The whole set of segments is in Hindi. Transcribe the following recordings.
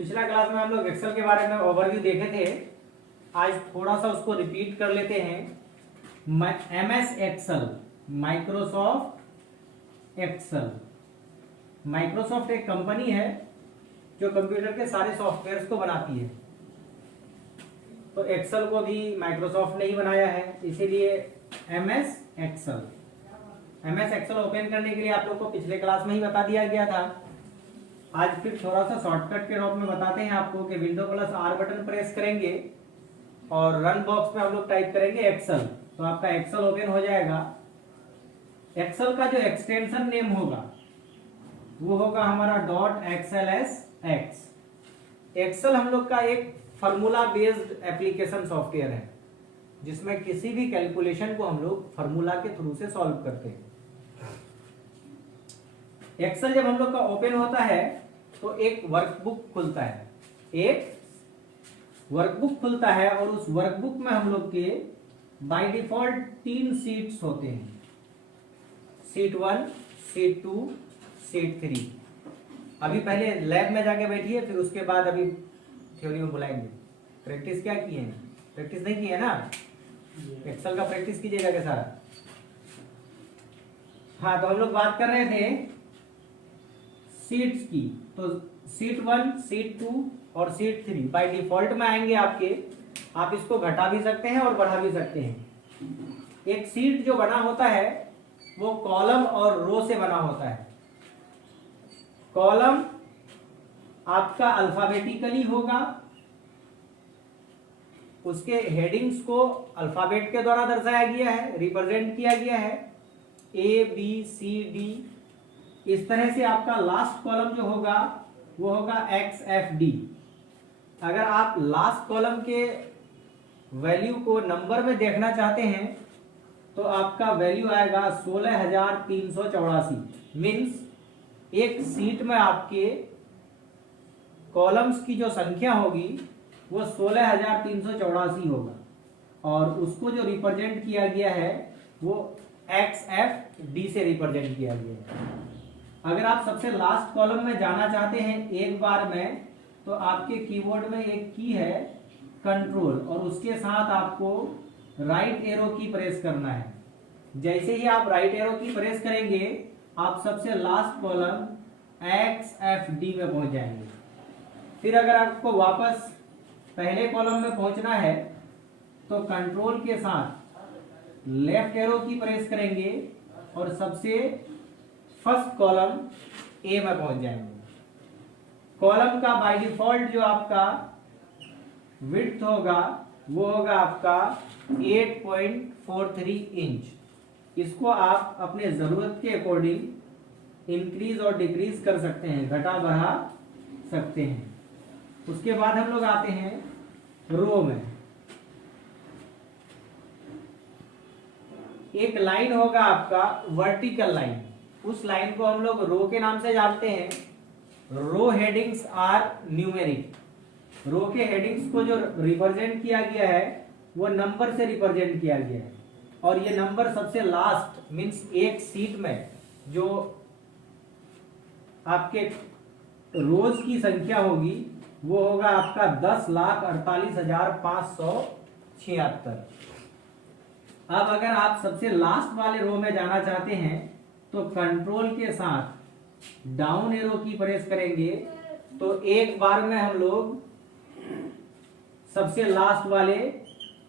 पिछला क्लास में हम लोग एक्सेल के बारे में ओवरव्यू देखे थे। आज थोड़ा सा उसको रिपीट कर लेते हैं। MS Excel, Microsoft Excel. Microsoft एक कंपनी है जो कंप्यूटर के सारे सॉफ्टवेयर्स को बनाती है। तो एक्सेल को भी माइक्रोसॉफ्ट ने ही बनाया है, इसीलिए MS Excel. MS Excel open करने के लिए आप लोग को पिछले क्लास में ही बता दिया गया था। आज फिर थोड़ा सा शॉर्टकट के रूप में बताते हैं आपको कि window plus are button press करेंगे और रन बॉक्स में हम लोग टाइप करेंगे एक्सेल, तो आपका एक्सेल ओपन हो जाएगा। एक्सेल का जो एक्सटेंशन नेम होगा वो होगा हमारा .xlsx। एक्सेल हम लोग का एक फार्मूला बेस्ड एप्लीकेशन सॉफ्टवेयर है जिसमें किसी भी कैलकुलेशन को हम लोग फार्मूला के थ्रू से सॉल्व करते हैं। एक्सेल जब हम लोग का ओपन होता है तो एक वर्कबुक खुलता है, और उस वर्कबुक में हम लोग के बाय डिफॉल्ट 3 सीट्स होते हैं, सीट 1, सीट 2, सीट 3। अभी पहले लैब में जाके बैठिए, फिर उसके बाद अभी थ्योरी में बुलाएंगे। प्रैक्टिस क्या की है? प्रैक्टिस नहीं की है ना? एक्सेल का प्रैक्टिस कीजिएगा के साथ। हाँ, तो हम लोग बात कर रहे थे सीट्स की। तो सीट 1, सीट 2 और सीट 3 बाय डिफॉल्ट में आएंगे आपके। आप इसको घटा भी सकते हैं और बढ़ा भी सकते हैं। एक सीट जो बना होता है वो कॉलम और रो से बना होता है। कॉलम आपका अल्फाबेटिकली होगा, उसके हेडिंग्स को अल्फाबेट के द्वारा दर्शाया गया है, रिप्रेजेंट किया गया है, ए बी सी डी। इस तरह से आपका लास्ट कॉलम जो होगा वो होगा एक्स एफ डी। अगर आप लास्ट कॉलम के वैल्यू को नंबर में देखना चाहते हैं तो आपका वैल्यू आएगा 16,384। मीन्स एक सीट में आपके कॉलम्स की जो संख्या होगी वो 16,384 होगा, और उसको जो रिप्रेजेंट किया गया है वो एक्स एफ डी से रिप्रेजेंट किया गया है। अगर आप सबसे लास्ट कॉलम में जाना चाहते हैं एक बार में, तो आपके कीबोर्ड में एक की है कंट्रोल, और उसके साथ आपको राइट एरो की प्रेस करना है। जैसे ही आप राइट एरो की प्रेस करेंगे आप सबसे last column x F D में पहुंच जाएंगे। फिर अगर आपको वापस पहले कॉलम में पहुंचना है तो कंट्रोल के साथ लेफ्ट एरो की प्रेस करेंगे और सबसे फर्स्ट कॉलम ए में पहुंच जाएंगे। कॉलम का बाय डिफॉल्ट जो आपका विड्थ होगा वो होगा आपका 8.43 इंच। इसको आप अपने जरूरत के अकॉर्डिंग इंक्रीज और डिक्रीज कर सकते हैं, घटा बढ़ा सकते हैं। उसके बाद हम लोग आते हैं रो में। एक लाइन होगा आपका वर्टिकल लाइन, उस लाइन को हम लोग रो के नाम से जानते हैं। Row headings are numeric. रो के हेडिंग्स को जो रिप्रेजेंट किया गया है वो नंबर से रिप्रेजेंट किया गया है, और ये नंबर सबसे लास्ट मींस एक सीट में जो आपके रोज की संख्या होगी वो होगा आपका 10,48,576। अब अगर आप सबसे लास्ट वाले रो में जाना चाहते हैं तो कंट्रोल के साथ डाउन एरो की प्रेस करेंगे तो एक बार में हम लोग सबसे लास्ट वाले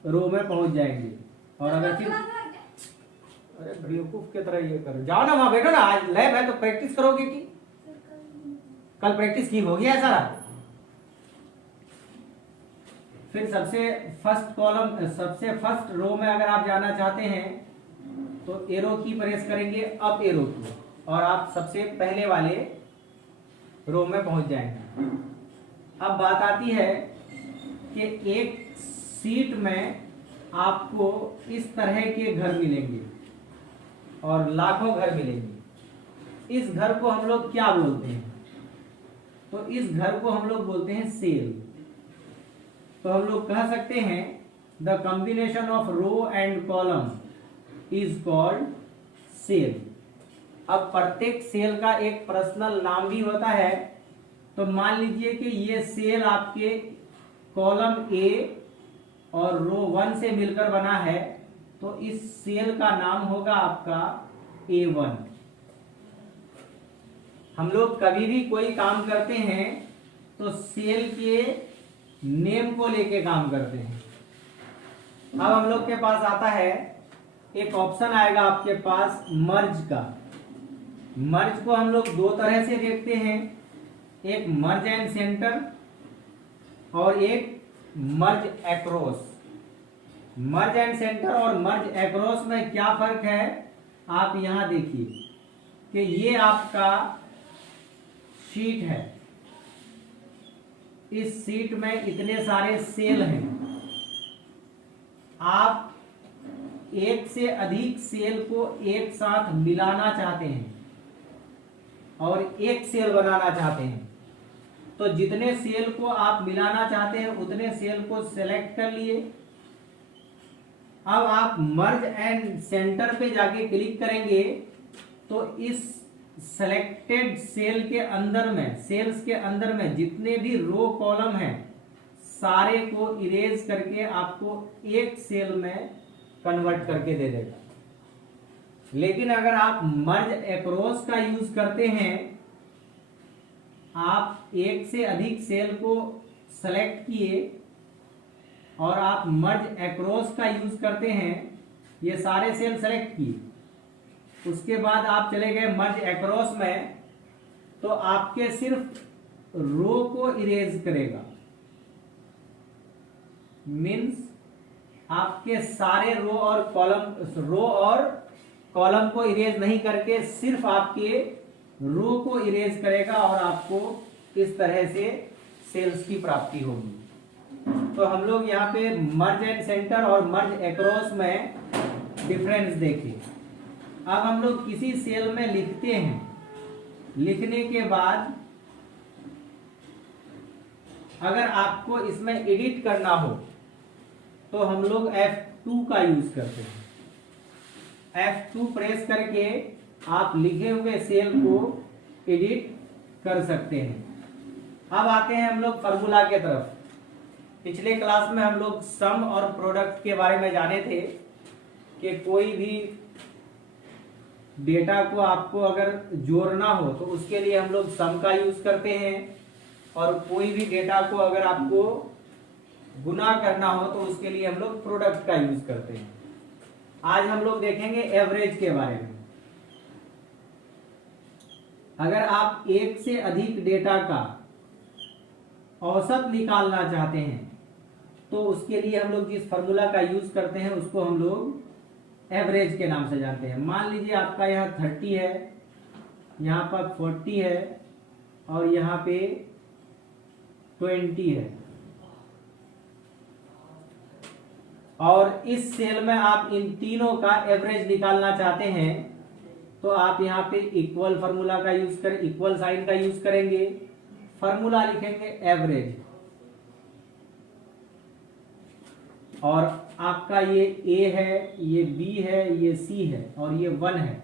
रो में पहुंच जाएंगे। और अगर फिर अरे बेवकूफ की तरह ये करो, जाओ ना वहां बैठो ना, आज लैब है तो प्रैक्टिस करोगे कि कल प्रैक्टिस की होगी है सारा। फिर सबसे फर्स्ट कॉलम, सबसे फर्स्ट रो में अगर आप जाना चाहते हैं तो एरो की प्रेस करेंगे, अप एरो की, और आप सबसे पहले वाले रो में पहुंच जाएंगे। अब बात आती है कि एक सीट में आपको इस तरह के घर मिलेंगे और लाखों घर मिलेंगे। इस घर को हम लोग क्या बोलते हैं? तो इस घर को हम लोग बोलते हैं सेल। तो हम लोग कह सकते हैं the combination of row and column is called cell. अब प्रत्येक सेल का एक पर्सनल नाम भी होता है तो मान लीजिए कि ये सेल आपके कॉलम ए और रो 1 से मिलकर बना है, तो इस सेल का नाम होगा आपका A1। हम लोग कभी भी कोई काम करते हैं तो सेल के नेम को लेके काम करते हैं। अब हम लोग के पास आता है एक ऑप्शन आएगा आपके पास मर्ज का। मर्ज को हम लोग दो तरह से देखते हैं, एक मर्ज एंड सेंटर और एक मर्ज एक्रॉस। मर्ज एंड सेंटर और मर्ज एक्रॉस में क्या फर्क है, आप यहां देखिए कि ये आपका शीट है, इस शीट में इतने सारे सेल हैं। आप एक से अधिक सेल को एक साथ मिलाना चाहते हैं और एक सेल बनाना चाहते हैं, तो जितने सेल को आप मिलाना चाहते हैं उतने सेल को सेलेक्ट कर लिए। अब आप मर्ज एंड सेंटर पे जाके क्लिक करेंगे तो इस सेलेक्टेड सेल के अंदर में, सेल्स के अंदर में जितने भी रो कॉलम हैं सारे को इरेज करके आपको एक सेल में कन्वर्ट करके दे देगा। लेकिन अगर आप मर्ज एक्रॉस का यूज करते हैं, आप एक से अधिक सेल को सेलेक्ट किए और आप मर्ज एक्रॉस का यूज करते हैं, ये सारे सेल सेलेक्ट किए, उसके बाद आप चले गए मर्ज एक्रॉस में, तो आपके सिर्फ रो को इरेज करेगा। मीन्स आपके सारे रो और कॉलम को इरेज नहीं करके सिर्फ आपके रो को इरेज करेगा और आपको इस तरह से सेल्स की प्राप्ति होगी। तो हम लोग यहाँ पे मर्ज एंड सेंटर और मर्ज एक्रॉस में डिफरेंस देखें। अब हम लोग किसी सेल में लिखते हैं, लिखने के बाद अगर आपको इसमें एडिट करना हो तो हम लोग F2 का यूज करते हैं। F2 प्रेस करके आप लिखे हुए सेल को एडिट कर सकते हैं। अब आते हैं हम लोग फार्मूला के तरफ। पिछले क्लास में हम लोग सम और प्रोडक्ट के बारे में जाने थे कि कोई भी डेटा को आपको अगर जोड़ना हो तो उसके लिए हम लोग सम का यूज करते हैं, और कोई भी डेटा को अगर आपको गुना करना हो तो उसके लिए हम लोग प्रोडक्ट का यूज करते हैं। आज हम लोग देखेंगे एवरेज के बारे में। अगर आप एक से अधिक डेटा का औसत निकालना चाहते हैं तो उसके लिए हम लोग जिस फार्मूला का यूज करते हैं उसको हम लोग एवरेज के नाम से जानते हैं। मान लीजिए आपका यहाँ 30 है, यहाँ पर 40 है और यहाँ पे 20 है, और इस सेल में आप इन तीनों का एवरेज निकालना चाहते हैं तो आप यहाँ पे इक्वल फार्मूला का यूज करें, इक्वल साइन का यूज करेंगे, फार्मूला लिखेंगे एवरेज, और आपका ये A है, ये B है, ये C है और ये 1 है।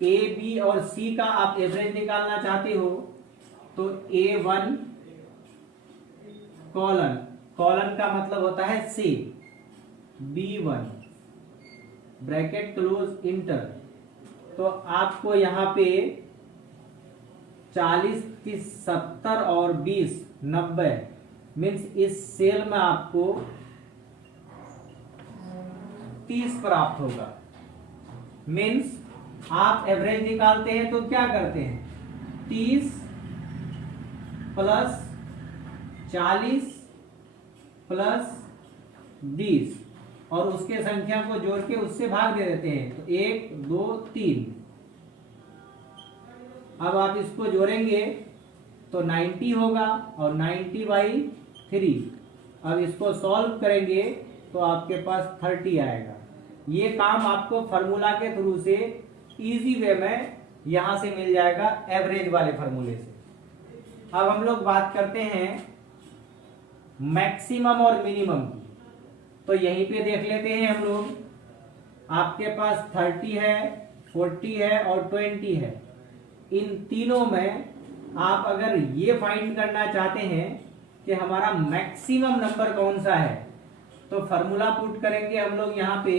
A, B और C का आप एवरेज निकालना चाहते हो तो A1 कॉलन, कॉलन का मतलब होता है C, B1 bracket close inter, तो आपको यहाँ पे 40, 30, 70 और 20, 90 मीन्स इस सेल में आपको 30 प्राप्त होगा। मीन्स आप एवरेज निकालते हैं तो क्या करते हैं, 30 प्लस 40 प्लस 20 और उसके संख्या को जोड़ के उससे भाग दे देते हैं, तो 1, 2, 3। अब आप इसको जोड़ेंगे तो 90 होगा और 90/3। अब इसको सॉल्व करेंगे तो आपके पास 30 आएगा। ये काम आपको फार्मूला के थ्रू से इजी वे में यहां से मिल जाएगा, एवरेज वाले फार्मूले से। अब हम लोग बात करते हैं मैक्सिमम और मिनिमम की, तो यहीं पे देख लेते हैं हम लोग। आपके पास 30 है, 40 है और 20 है। इन तीनों में आप अगर ये फाइंड करना चाहते हैं कि हमारा मैक्सिमम नंबर कौन सा है, तो फॉर्मूला पुट करेंगे हम लोग यहाँ पे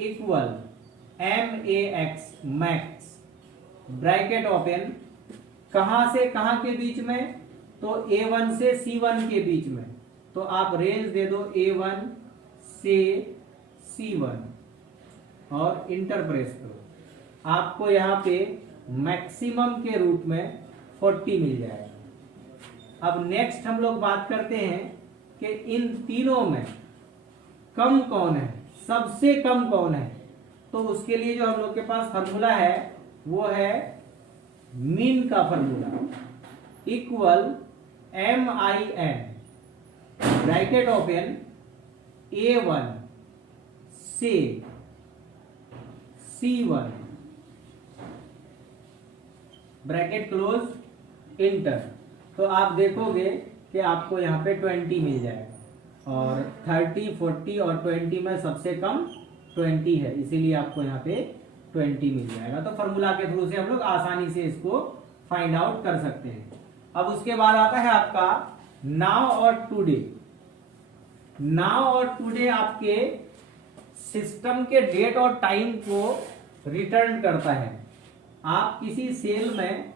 equal max max bracket open, कहां से कहां के बीच में, तो A1 से C1 के बीच में, तो आप रेंज दे दो A1 से C1 और इंटर प्रेस करो, आपको यहाँ पे मैक्सिमम के रूप में 40 मिल जाएगा। अब नेक्स्ट हम लोग बात करते हैं कि इन तीनों में कम कौन है, सबसे कम कौन है, तो उसके लिए जो हम लोग के पास फॉर्मूला है वो है मीन का formula, equal MIN bracket open A1 से C1 ब्रैकेट क्लोज इंटर, तो आप देखोगे कि आपको यहाँ पे 20 मिल जाएगा और 30, 40 और 20 में सबसे कम 20 है, इसीलिए आपको यहाँ पे 20 मिल जाएगा। तो फॉर्मूला के थ्रू से हम लोग आसानी से इसको फाइंड आउट कर सकते हैं। अब उसके बाद आता है आपका नाउ और टुडे। नाउ और टुडे आपके सिस्टम के डेट और टाइम को रिटर्न करता है। आप किसी सेल में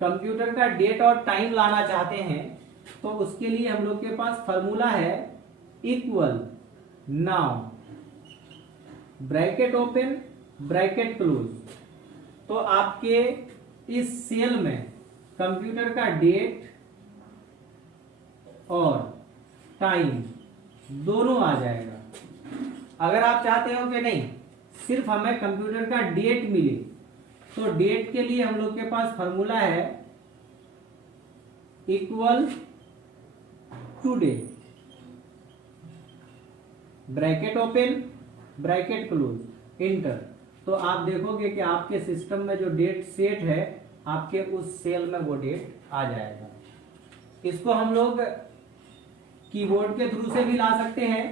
कंप्यूटर का डेट और टाइम लाना चाहते हैं तो उसके लिए हम लोग के पास फॉर्मूला है equal now bracket open bracket close, तो आपके इस सेल में कंप्यूटर का डेट और टाइम दोनों आ जाएगा। अगर आप चाहते हो कि नहीं सिर्फ हमें कंप्यूटर का डेट मिले, तो डेट के लिए हम लोग के पास फॉर्मूला है equal today bracket open bracket close inter, तो आप देखोगे कि आपके सिस्टम में जो डेट सेट है आपके उस सेल में वो डेट आ जाएगा। इसको हम लोग कीबोर्ड के थ्रू से भी ला सकते हैं,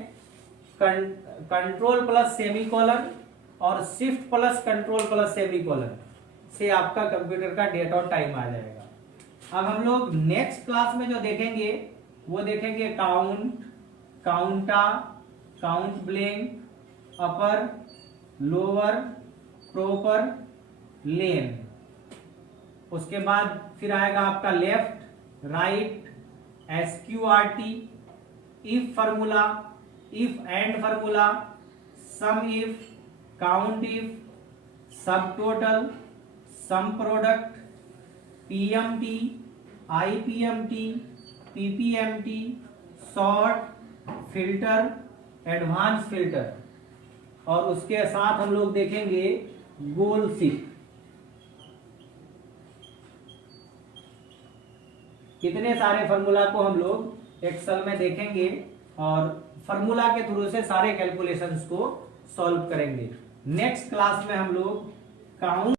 कंट्रोल प्लस सेमीकोलन और shift plus control plus semicolon से आपका कंप्यूटर का डेट और टाइम आ जाएगा। अब हम लोग नेक्स्ट क्लास में जो देखेंगे वो देखेंगे count, counta, count blank, upper, lower, proper, len. उसके बाद फिर आएगा आपका left, right, SQRT, if formula, if and formula, sum if, count if, sub total, sum product, PMT, IPMT, PPMT, sort, filter, advance filter, और उसके साथ हम लोग देखेंगे गोल शिफ्ट। कितने सारे फार्मूला को हम लोग एक्सेल में देखेंगे और फार्मूला के थ्रू से सारे कैलकुलेशंस को सॉल्व करेंगे। नेक्स्ट क्लास में हम लोग काउंट